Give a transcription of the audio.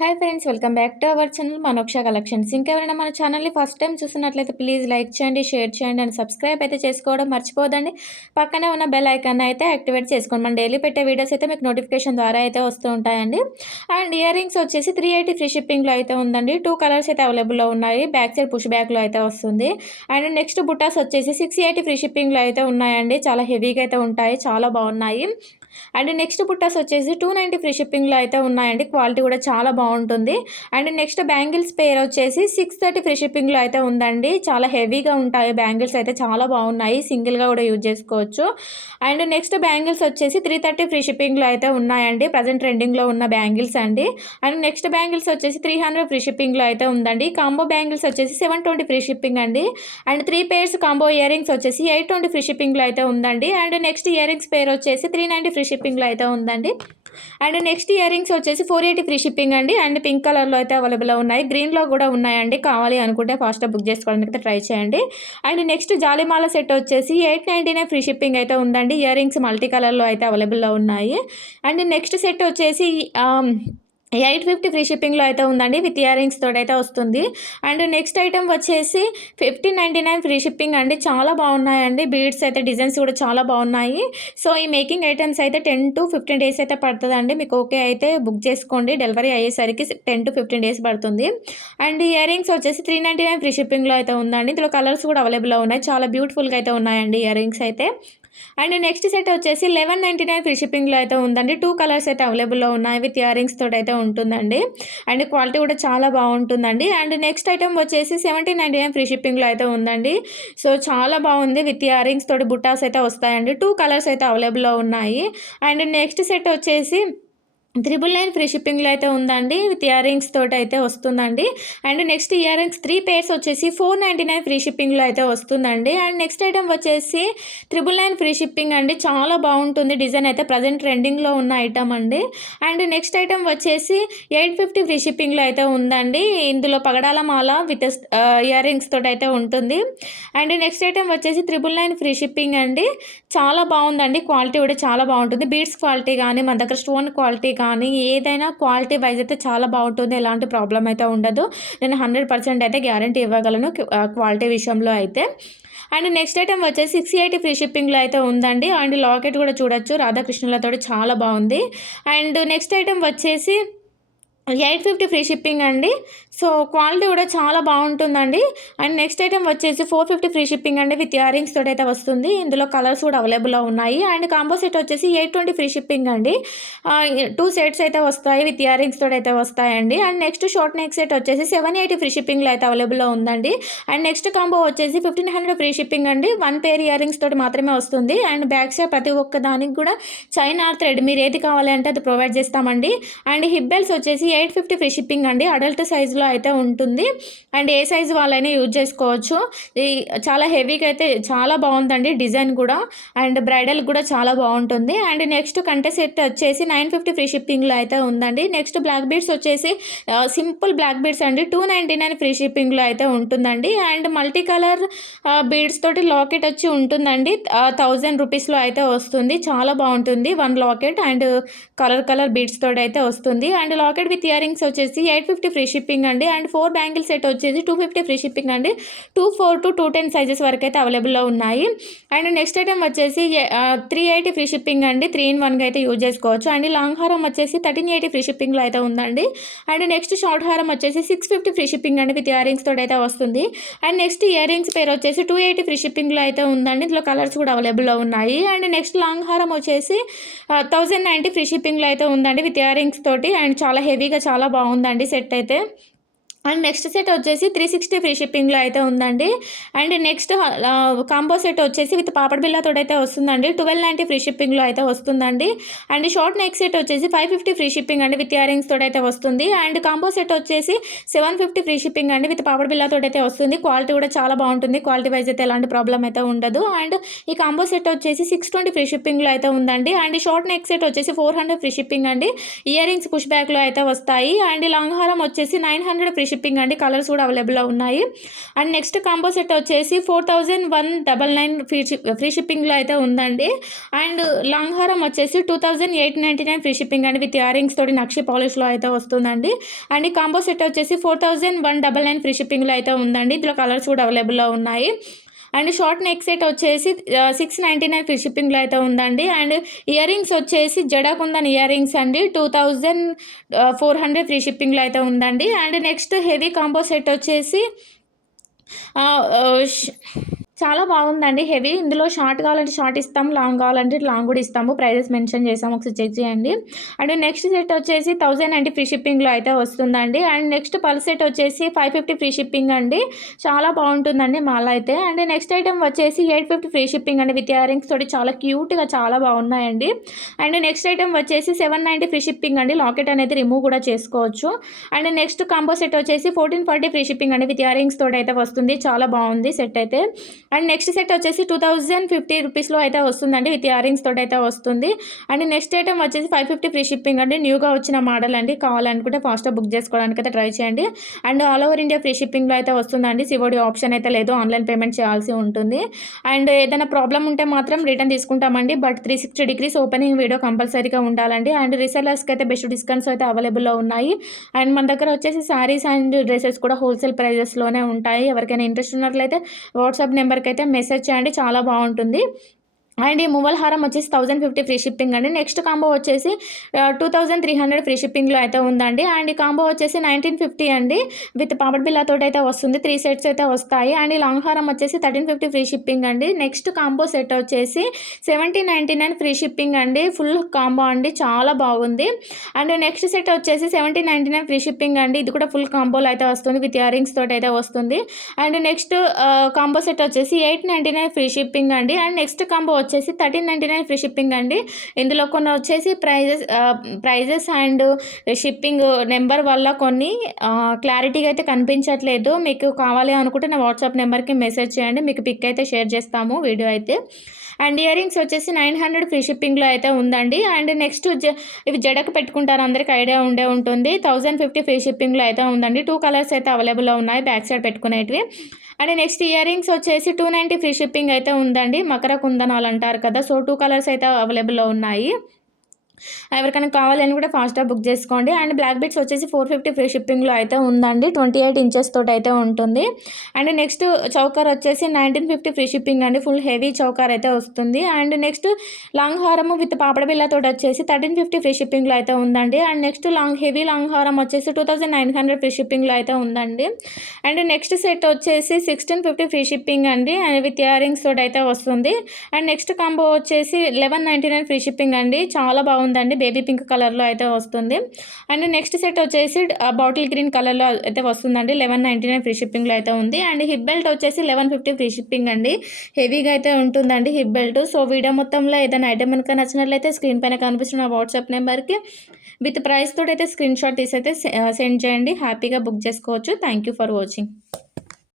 Hi friends, welcome back to our channel Manoksha collections. ఇంకెవరైనా మన ఛానల్ని ఫస్ట్ టైం చూస్తున్నట్లయితే ప్లీజ్ లైక్ చేయండి, షేర్ చేయండి అండ్ సబ్స్క్రైబ్ అయితే చేసుకోవడం మర్చిపోదండి. పక్కనే ఉన్న బెల్ ఐకాన్ అయితే యాక్టివేట్ చేసుకోండి. మనం డైలీ పెట్టే వీడియోస్ అయితే మీకు నోటిఫికేషన్ ద్వారా అయితే వస్తూ ఉంటాయండి. అండ్ ఇయర్ రింగ్స్ వచ్చేసి 380 ఫ్రీ షిప్పింగ్లో అయితే ఉందండి. 2 కలర్స్ అయితే అవైలబుల్లో ఉన్నాయి. బ్యాక్ సైడ్ పుష్ బ్యాక్లో అయితే వస్తుంది. అండ్ నెక్స్ట్ బుట్టాస్ వచ్చేసి 680 ఫ్రీ షిప్పింగ్లో అయితే ఉన్నాయండి. చాలా హెవీగా అయితే ఉంటాయి, చాలా బాగున్నాయి. అండ్ నెక్స్ట్ బుట్టాస్ వచ్చేసి 290 ఫ్రీ షిప్పింగ్లో అయితే ఉన్నాయండి. క్వాలిటీ కూడా చాలా బాగుంటుంది. అండ్ నెక్స్ట్ బ్యాంగిల్స్ పేర్ వచ్చేసి 630 ఫ్రీ షిప్పింగ్లో అయితే ఉందండి. చాలా హెవీగా ఉంటాయి బ్యాంగిల్స్ అయితే, చాలా బాగున్నాయి. సింగిల్గా కూడా యూజ్ చేసుకోవచ్చు. అండ్ నెక్స్ట్ బ్యాంగిల్స్ వచ్చేసి 330 ఫ్రీ షిప్పింగ్లో అయితే ఉన్నాయండి. ప్రజెంట్ ట్రెండింగ్లో ఉన్న బ్యాంగిల్స్ అండి. అండ్ నెక్స్ట్ బ్యాంగిల్స్ వచ్చేసి 300 ఫ్రీ షిప్పింగ్లో అయితే ఉందండి. కాంబో బ్యాంగిల్స్ వచ్చేసి 720 ఫ్రీ షిప్పింగ్ అండి. And 3 pairs combo ear rings వచ్చేసి 820 ఫ్రీ షిప్పింగ్లో అయితే ఉందండి. అండ్ నెక్స్ట్ ఇయర్ రింగ్స్ పేర్ వచ్చేసి 390 ఫ్రీ షిప్పింగ్లో అయితే ఉందండి. అండ్ నెక్స్ట్ ఇయర్ రింగ్స్ వచ్చేసి 480 ఫ్రీ షిప్పింగ్ అండి. అండ్ పింక్ కలర్లో అయితే అవైలబుల్ ఉన్నాయి, గ్రీన్లో కూడా ఉన్నాయండి. కావాలి అనుకుంటే ఫాస్ట్గా బుక్ చేసుకోవడానికి అయితే ట్రై చేయండి. అండ్ నెక్స్ట్ జాలిమాల సెట్ వచ్చేసి 899 ఫ్రీ షిప్పింగ్ అయితే ఉందండి. ఇయర్ రింగ్స్ మల్టీ కలర్లో అయితే అవైలబుల్లో ఉన్నాయి. అండ్ నెక్స్ట్ సెట్ వచ్చేసి 850 ఫ్రీ షిప్పింగ్లో అయితే ఉందండి. విత్ ఇయర్ రింగ్స్ తోటి అయితే వస్తుంది. అండ్ నెక్స్ట్ ఐటమ్ వచ్చేసి 1599 ఫ్రీ షిప్పింగ్ అండి. చాలా బాగున్నాయండి. బీడ్స్ అయితే డిజైన్స్ కూడా చాలా బాగున్నాయి. సో ఈ మేకింగ్ ఐటమ్స్ అయితే 10 to 15 డేస్ అయితే పడుతుందండి. మీకు ఓకే అయితే బుక్ చేసుకోండి. డెలివరీ అయ్యేసరికి 10 to 15 డేస్ పడుతుంది. అండ్ ఇయర్ రింగ్స్ వచ్చేసి 399 ఫ్రీ షిప్పింగ్లో అయితే ఉందండి. ఇందులో కలర్స్ కూడా అవైలబుల్లో ఉన్నాయి. చాలా బ్యూటిఫుల్గా అయితే ఉన్నాయండి ఇయర్ రింగ్స్ అయితే. అండ్ నెక్స్ట్ సెట్ వచ్చేసి 1199 ఫ్రీ షిప్పింగ్లో అయితే ఉందండి. 2 కలర్స్ అయితే అవైలబుల్లో ఉన్నాయి. విత్ ఇయర్ రింగ్స్ తోటి అయితే ఉంటుందండి. అండ్ క్వాలిటీ కూడా చాలా బాగుంటుందండి. అండ్ నెక్స్ట్ ఐటమ్ వచ్చేసి 1799 ఫ్రీ షిప్పింగ్లో అయితే ఉందండి. సో చాలా బాగుంది. విత్ ఇయర్ రింగ్స్ తోటి బుట్టాస్ అయితే వస్తాయండి. 2 కలర్స్ అయితే అవైలబుల్లో ఉన్నాయి. అండ్ నెక్స్ట్ సెట్ వచ్చేసి 999 ఫ్రీ షిప్పింగ్లో అయితే ఉందండి. విత్ ఇయర్ రింగ్స్ తోటి అయితే వస్తుందండి. And next ear rings 3 pairs వచ్చేసి 499 ఫ్రీ షిప్పింగ్లో అయితే వస్తుందండి. అండ్ నెక్స్ట్ ఐటమ్ వచ్చేసి 999 ఫ్రీ షిప్పింగ్ అండి. చాలా బాగుంటుంది డిజైన్ అయితే, ప్రజెంట్ ట్రెండింగ్లో ఉన్న ఐటమ్ అండి. అండ్ నెక్స్ట్ ఐటమ్ వచ్చేసి 850 ఫ్రీ షిప్పింగ్లో అయితే ఉందండి. ఇందులో పగడాల మాల విత్ ఇయర్ రింగ్స్ తోటి అయితే ఉంటుంది. అండ్ నెక్స్ట్ ఐటమ్ వచ్చేసి 999 ఫ్రీ షిప్పింగ్ అండి. చాలా బాగుందండి. క్వాలిటీ కూడా చాలా బాగుంటుంది. బీడ్స్ క్వాలిటీ కానీ, మన దగ్గర స్టోన్ క్వాలిటీ కానీ ఏదైనా క్వాలిటీ వైజ్ అయితే చాలా బాగుంటుంది. ఎలాంటి ప్రాబ్లం అయితే ఉండదు. నేను 100% అయితే గ్యారంటీ ఇవ్వగలను క్వాలిటీ విషయంలో అయితే. అండ్ నెక్స్ట్ ఐటమ్ వచ్చేసి 680 ఫ్రీ షిప్పింగ్లో అయితే ఉందండి. అండ్ లాకెట్ కూడా చూడొచ్చు, రాధాకృష్ణులతో చాలా బాగుంది. అండ్ నెక్స్ట్ ఐటమ్ వచ్చేసి 850 ఫ్రీ షిప్పింగ్ అండి. సో క్వాలిటీ కూడా చాలా బాగుంటుందండి. అండ్ నెక్స్ట్ ఐటమ్ వచ్చేసి 450 ఫ్రీ షిప్పింగ్ అండి. విత్ ఇయర్ రింగ్స్ తోటి అయితే వస్తుంది. ఇందులో కలర్స్ కూడా అవైలబుల్లో ఉన్నాయి. అండ్ కాంబో సెట్ వచ్చేసి 820 ఫ్రీ షిప్పింగ్ అండి. 2 సెట్స్ అయితే వస్తాయి. విత్ ఇయర్ రింగ్స్ తోటి అయితే వస్తాయండి. And next short neck set వచ్చేసి 780 ఫ్రీ షిప్పింగ్లో అయితే అవైలబుల్లో ఉందండి. అండ్ నెక్స్ట్ కాంబో వచ్చేసి 1500 ఫ్రీ షిప్పింగ్ అండి. 1 పేర్ ఇయర్ రింగ్స్ తోటి మాత్రమే వస్తుంది. అండ్ బ్యాక్ సైడ్ ప్రతి ఒక్క దానికి కూడా చైన్ ఆర్ థ్రెడ్ మీరు ఏది కావాలి అంటే అది ప్రొవైడ్ చేస్తామండి. అండ్ హిప్ బెల్ట్స్ వచ్చేసి 850 ఫ్రీ షిప్పింగ్ అండి. అడల్ట్ సైజులో అయితే ఉంటుంది. అండ్ ఏ సైజు వాళ్ళైనా యూజ్ చేసుకోవచ్చు. ఈ చాలా హెవీగా అయితే చాలా బాగుందండి డిజైన్ కూడా. అండ్ బ్రైడల్ కూడా చాలా బాగుంటుంది. అండ్ నెక్స్ట్ కంటే సెట్ వచ్చేసి 950 ఫ్రీ షిప్పింగ్లో అయితే ఉందండి. నెక్స్ట్ బ్లాక్ బీడ్స్ వచ్చేసి సింపుల్ బ్లాక్ బీడ్స్ అండి. 299 ఫ్రీ షిప్పింగ్లో అయితే ఉంటుందండి. అండ్ మల్టీ కలర్ బీడ్స్ తోటి లాకెట్ వచ్చి ఉంటుందండి. 1000 రూపీస్లో అయితే వస్తుంది. చాలా బాగుంటుంది. 1 లాకెట్ అండ్ కలర్ బీడ్స్ తోటి అయితే వస్తుంది. And locket with ear rings వచ్చేసి 850 ఫ్రీ షిప్పింగ్ అండి. అండ్ 4 బ్యాంగిల్ సెట్ వచ్చేసి 250 ఫ్రీ షిప్పింగ్ అండి. 24 to 210 సైజెస్ వరకు అయితే అవైలబుల్లో ఉన్నాయి. అండ్ నెక్స్ట్ ఐటమ్ వచ్చేసి 380 ఫ్రీ షిప్పింగ్ అండి. 3 in 1గా అయితే యూజ్ చేసుకోవచ్చు. అండ్ లాంగ్ హారం వచ్చేసి 1380 ఫ్రీ షిప్పింగ్లో అయితే ఉందండి. అండ్ నెక్స్ట్ షార్ట్ హారం వచ్చేసి 650 ఫ్రీ షిప్పింగ్ అండి. విత్ ఇయర్ రింగ్స్ తోటి అయితే వస్తుంది. అండ్ నెక్స్ట్ ఇయర్ రింగ్స్ పేరు వచ్చేసి 280 ఫ్రీ షిప్పింగ్లో అయితే ఉందండి. ఇందులో కలర్స్ కూడా అవైలబుల్లో ఉన్నాయి. అండ్ నెక్స్ట్ లాంగ్ హారం వచ్చేసి 1090 ఫ్రీ షిప్పింగ్లో అయితే ఉందండి. విత్ ఇయర్ రింగ్స్ తోటి. అండ్ చాలా హెవీగా చాలా బాగుందండి సెట్ అయితే. అండ్ నెక్స్ట్ సెట్ వచ్చేసి 360 ఫ్రీ షిప్పింగ్లో అయితే ఉందండి. అండ్ నెక్స్ట్ కాంబో సెట్ వచ్చేసి విత్ పాపడ్ బిల్లాతో అయితే వస్తుందండి. 1290 ఫ్రీ షిప్పింగ్లో అయితే వస్తుందండి. అండ్ షార్ట్ నెక్ సెట్ వచ్చేసి 550 ఫ్రీ షిప్పింగ్ అండి. విత్ ఇయర్ రింగ్స్ తోటి అయితే వస్తుంది. అండ్ కాంబో సెట్ వచ్చేసి 750 ఫ్రీ షిప్పింగ్ అండి. విత్ పాపడ్ బిల్లాతో అయితే వస్తుంది. క్వాలిటీ కూడా చాలా బాగుంటుంది. క్వాలిటీ వైజ్ అయితే ఎలాంటి ప్రాబ్లం అయితే ఉండదు. అండ్ ఈ కాంబో సెట్ వచ్చేసి 620 ఫ్రీ షిప్పింగ్లో అయితే ఉందండి. అండ్ షార్ట్ నెక్ సెట్ వచ్చేసి 400 ఫ్రీ షిప్పింగ్ అండి. ఇయర్ రింగ్స్ పుష్ బ్యాక్లో అయితే వస్తాయి. అండ్ లాంగ్ హారం వచ్చేసి 900 ఫ్రీ షిప్పింగ్ అండి. కలర్స్ కూడా అవైలబుల్లో ఉన్నాయి. అండ్ నెక్స్ట్ కాంబో సెట్ వచ్చేసి 4199 ఫ్రీ షిప్పింగ్లో అయితే ఉందండి. అండ్ లాంగ్ హారం వచ్చేసి 2899 ఫ్రీ షిప్పింగ్ అండి. విత్ ఇయర్ రింగ్స్ తోటి నక్షి పాలిష్లో అయితే వస్తుందండి. అండ్ ఈ కాంబో సెట్ వచ్చేసి 4199 ఫ్రీ షిప్పింగ్లో అయితే ఉందండి. ఇందులో కలర్స్ కూడా అవైలబుల్లో ఉన్నాయి. అండ్ షార్ట్ నెక్ సెట్ వచ్చేసి 699 ఫ్రీ షిప్పింగ్లో అయితే ఉందండి. అండ్ ఇయర్ రింగ్స్ వచ్చేసి జడాకుందన్ ఇయర్ రింగ్స్ అండి 2400 ఫ్రీ షిప్పింగ్లో అయితే ఉందండి. And next heavy combo set వచ్చేసి చాలా బాగుందండి హెవీ. ఇందులో షార్ట్ కావాలంటే షార్ట్ ఇస్తాము, లాంగ్ కావాలంటే లాంగ్ కూడా ఇస్తాము. ప్రైజెస్ మెన్షన్ చేసాము, ఒకసారి చెక్ చేయండి. అండ్ నెక్స్ట్ సెట్ వచ్చేసి 1090 ఫ్రీ షిప్పింగ్లో అయితే వస్తుందండి. అండ్ నెక్స్ట్ పల్ సెట్ వచ్చేసి 550 ఫ్రీ షిప్పింగ్ అండి. చాలా బాగుంటుందండి మాల అయితే. అండ్ నెక్స్ట్ ఐటమ్ వచ్చేసి 850 ఫ్రీ షిప్పింగ్ అండి. విత్ ఇయర్ రింగ్స్ తోటి చాలా క్యూట్గా చాలా బాగున్నాయండి. అండ్ నెక్స్ట్ ఐటమ్ వచ్చేసి 790 ఫ్రీ షిప్పింగ్ అండి. లాకెట్ అనేది రిమూవ్ కూడా చేసుకోవచ్చు. అండ్ నెక్స్ట్ కాంబో సెట్ వచ్చేసి 1440 ఫ్రీ షిప్పింగ్ అండి. విత్ ఇయర్ రింగ్స్ తోటి అయితే వస్తుంది. చాలా బాగుంది సెట్ అయితే. అండ్ నెక్స్ట్ సెట్ వచ్చేసి 2050 రూపీస్లో అయితే వస్తుందండి. విత్ ఇయర్ రింగ్స్ తోటి అయితే వస్తుంది. అండ్ నెక్స్ట్ ఐటమ్ వచ్చేసి 550 ఫ్రీ షిప్పింగ్ అండి. న్యూగా వచ్చిన మోడల్ అండి. కావాలనుకుంటే ఫాస్ట్గా బుక్ చేసుకోవడానికి అయితే ట్రై చేయండి. And all over India free షిప్పింగ్లో అయితే వస్తుందండి. సివోడి ఆప్షన్ అయితే లేదు, ఆన్లైన్ పేమెంట్ చేయాల్సి ఉంటుంది. అండ్ ఏదైనా ప్రాబ్లం ఉంటే మాత్రం రిటర్న్ తీసుకుంటామండి. బట్ 360 డిగ్రీస్ ఓపెనింగ్ వీడియో కంపల్సరీగా ఉండాలండి. అండ్ రీసెలర్స్కి అయితే బెస్ట్ డిస్కౌంట్స్ అయితే అవైలబుల్లో ఉన్నాయి. అండ్ మన దగ్గర వచ్చేసి శారీస్ అండ్ డ్రెస్సెస్ కూడా హోల్సేల్ ప్రైజెస్లోనే ఉంటాయి. ఎవరికైనా ఇంట్రెస్ట్ ఉన్నట్లయితే వాట్సాప్ నెంబర్కి అయితే మెసేజ్ చేయండి, చాలా బాగుంటుంది. అండ్ ఈ మువ్వల హారం వచ్చేసి 1050 ఫ్రీ షిప్పింగ్ అండి. నెక్స్ట్ కాంబో వచ్చేసి 2300 ఫ్రీ షిప్పింగ్లో అయితే ఉందండి. అండ్ ఈ కాంబో వచ్చేసి 1950 అండి. విత్ పాపడ్ బిల్లాతో అయితే వస్తుంది. 3 సెట్స్ అయితే వస్తాయి. అండ్ ఈ లాంగ్ హారం వచ్చేసి 1350 ఫ్రీ షిప్పింగ్ అండి. నెక్స్ట్ కాంబో సెట్ వచ్చేసి 1799 ఫ్రీ షిప్పింగ్ అండి. ఫుల్ కాంబో అండి, చాలా బాగుంది. అండ్ నెక్స్ట్ సెట్ వచ్చేసి 1799 ఫ్రీ షిప్పింగ్ అండి. ఇది కూడా ఫుల్ కాంబోలో అయితే వస్తుంది. విత్ ఇయర్ రింగ్స్ తోటి అయితే వస్తుంది. అండ్ నెక్స్ట్ కాంబో సెట్ వచ్చేసి 899 ఫ్రీ షిప్పింగ్ అండి. అండ్ నెక్స్ట్ కాంబో వచ్చేసి 1399 ఫ్రీ షిప్పింగ్ అండి. ఇందులో కొన్ని వచ్చేసి ప్రైజెస్ అండ్ షిప్పింగ్ నెంబర్ వల్ల కొన్ని క్లారిటీగా అయితే కనిపించట్లేదు. మీకు కావాలి అనుకుంటే నా వాట్సాప్ నెంబర్కి మెసేజ్ చేయండి, మీకు పిక్ అయితే షేర్ చేస్తాము వీడియో అయితే. అండ్ ఇయర్ రింగ్స్ వచ్చేసి 900 ఫ్రీ షిప్పింగ్లో అయితే ఉందండి. అండ్ నెక్స్ట్ ఇవి జడకు పెట్టుకుంటారు, అందరికి ఐడియా ఉంటుంది. 1050 ఫ్రీ షిప్పింగ్లో అయితే ఉందండి. 2 కలర్స్ అయితే అవైలబుల్లో ఉన్నాయి బ్యాక్ సైడ్ పెట్టుకునేటివి. అండ్ నెక్స్ట్ ఇయర్ రింగ్స్ వచ్చేసి 290 ఫ్రీ షిప్పింగ్ అయితే ఉందండి. మకర కుందనాలు అంటారు కదా, సో 2 కలర్స్ అయితే అవైలబుల్లో ఉన్నాయి. ఎవరికైనా కావాలని కూడా ఫాస్ట్గా బుక్ చేసుకోండి. అండ్ బ్లాక్ బీడ్స్ వచ్చేసి 450 ఫ్రీ షిప్పింగ్లో అయితే ఉందండి. 28 ఇంచెస్ తోటి అయితే ఉంటుంది. అండ్ నెక్స్ట్ చౌకర్ వచ్చేసి 1950 ఫ్రీ షిప్పింగ్ అండి. ఫుల్ హెవీ చౌకర్ అయితే వస్తుంది. అండ్ నెక్స్ట్ లాంగ్ హారము విత్ పాపడ బిల్లతో వచ్చేసి 1350 ఫ్రీ షిప్పింగ్లో అయితే ఉందండి. అండ్ నెక్స్ట్ హెవీ లాంగ్ హారం వచ్చేసి 2900 ఫ్రీ షిప్పింగ్లో అయితే ఉందండి. అండ్ నెక్స్ట్ సెట్ వచ్చేసి 1650 ఫ్రీ షిప్పింగ్ అండి. అండ్ విత్ ఇయర్ రింగ్స్ తోటి అయితే వస్తుంది. అండ్ నెక్స్ట్ కాంబో వచ్చేసి 1199 ఫ్రీ షిప్పింగ్ అండి. చాలా బాగుందండి, బేబీ పింక్ కలర్లో అయితే వస్తుంది. అండ్ నెక్స్ట్ సెట్ వచ్చేసి బాటిల్ గ్రీన్ కలర్లో అయితే వస్తుందండి. 1199 ఫ్రీ షిప్పింగ్లో అయితే ఉంది. అండ్ హిప్ బెల్ట్ వచ్చేసి 1150 ఫ్రీ షిప్పింగ్ అండి. హెవీగా అయితే ఉంటుందండి హిప్ బెల్ట్. సో వీడియో మొత్తంలో ఏదైనా ఐటమ్ కనుక నచ్చినట్లయితే స్క్రీన్ పైన కనిపిస్తున్న వాట్సాప్ నెంబర్కి విత్ ప్రైస్ తోటి అయితే స్క్రీన్ షాట్ తీసి అయితే సెండ్ చేయండి. హ్యాపీగా బుక్ చేసుకోవచ్చు. Thank you for watching.